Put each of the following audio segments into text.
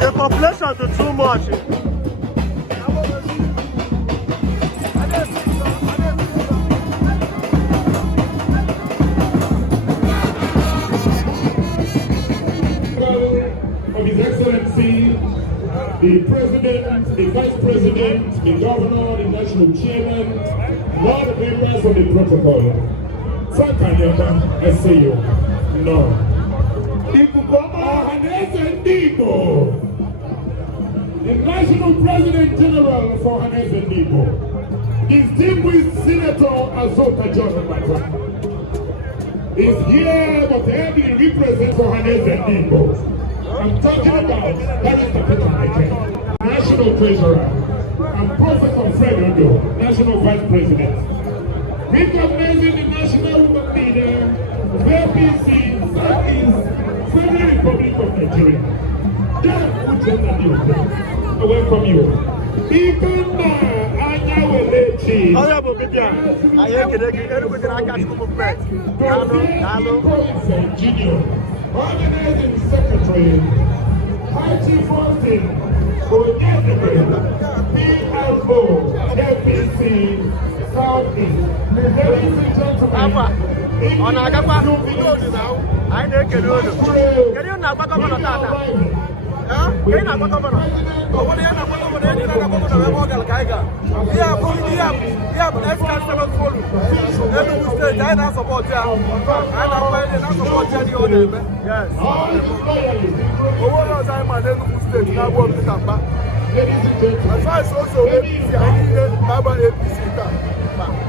The population is too much. Of His Excellency, the President, the Vice President, the Governor, the National Chairman, all the members of the protocol. Sakanyama, I say you. No. The National President General for Hannes and Debo, distinguished Senator Azota John is here but heavily represents for Hannes and Debo. I'm talking about Barrister Peter Michael, National Treasurer, and Professor Fred Odo, National Vice President. Recognizing the National Women Leader of APC, Southeast Federal Republic of Nigeria. I welcome you. Honorable Bibian, I hear Enugu movement. Junior, Organizing Secretary, High Chief Austin, PLO, APC, Southeast. Ladies and gentlemen, on Agapa, now, I know can you not back up on a tata? Kaya na kwa governor. Kwa nini na kwa governor ni na governor wa Mogal Kaiga. Yeah, next council of follow. Enugu state I na support ya. I na kwa na support ya the other. Yes. Owo na say man Enugu state na go to Kamba. As far as also APC I need Baba APC ka.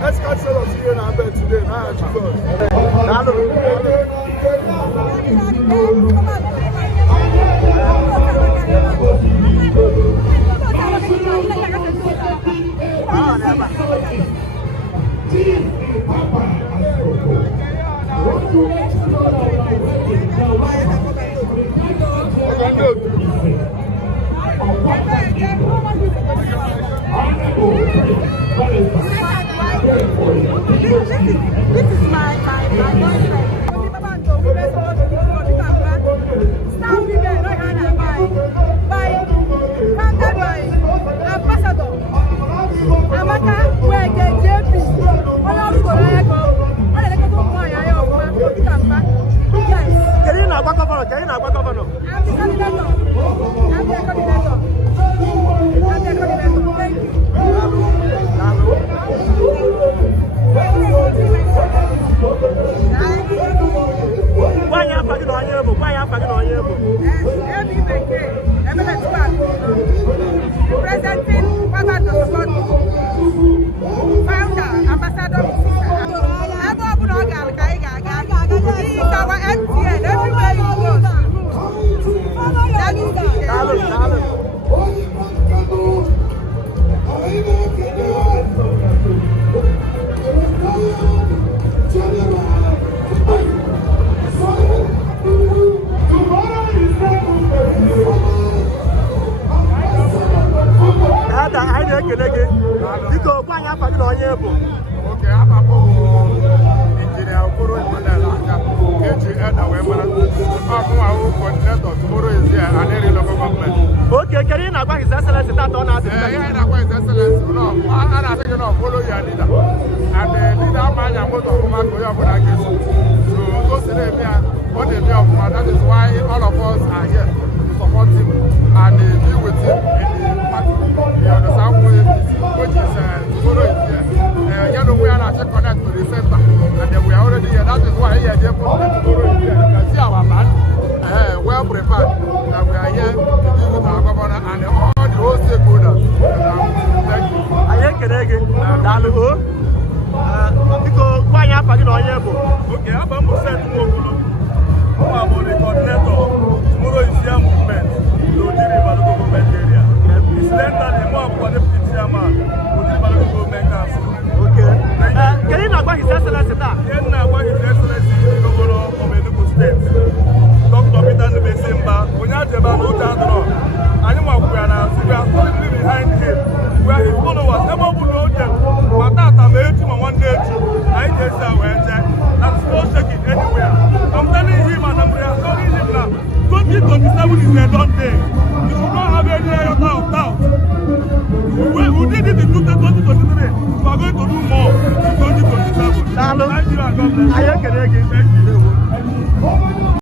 Next council of here na bet today na This is my boyfriend. Okay, can you not go His Excellency that on us? Yeah, not His Excellency. No, I think you know follow your leader. And the leader man and motor woman go up for against. So go to them what they do that is why all of us are here to support him and deal with him in the party. You understand which is follow it here. You know we are actually connect to the center and then we are already here. That is why here they put the follow it here. You can see our man well prepared and we are here to deal with our governor and all the whole stakeholders. Thank you. na onye bụ. Okay, I'm a set Mokolo. I'm the coordinator. Tomorrow is your movement. Lodi River Government area. It's led by the more for the chairman. Lodi River Government Council. Okay. Can you not His Excellency that? Can you His Excellency the Governor of Enugu State? Dr. Peter Ndubuisi Mbah. When you have about no time, I know we are solidly behind him. We are his followers. Never will know them. But that I'm 80 and 180. I just say I'm still shaking anywhere. I'm telling him and I'm reassuring him now. 2027 is a done day. You should not have any iota of doubt. We did it in 2023. We are going to do more in 2027. Thank you and God bless. I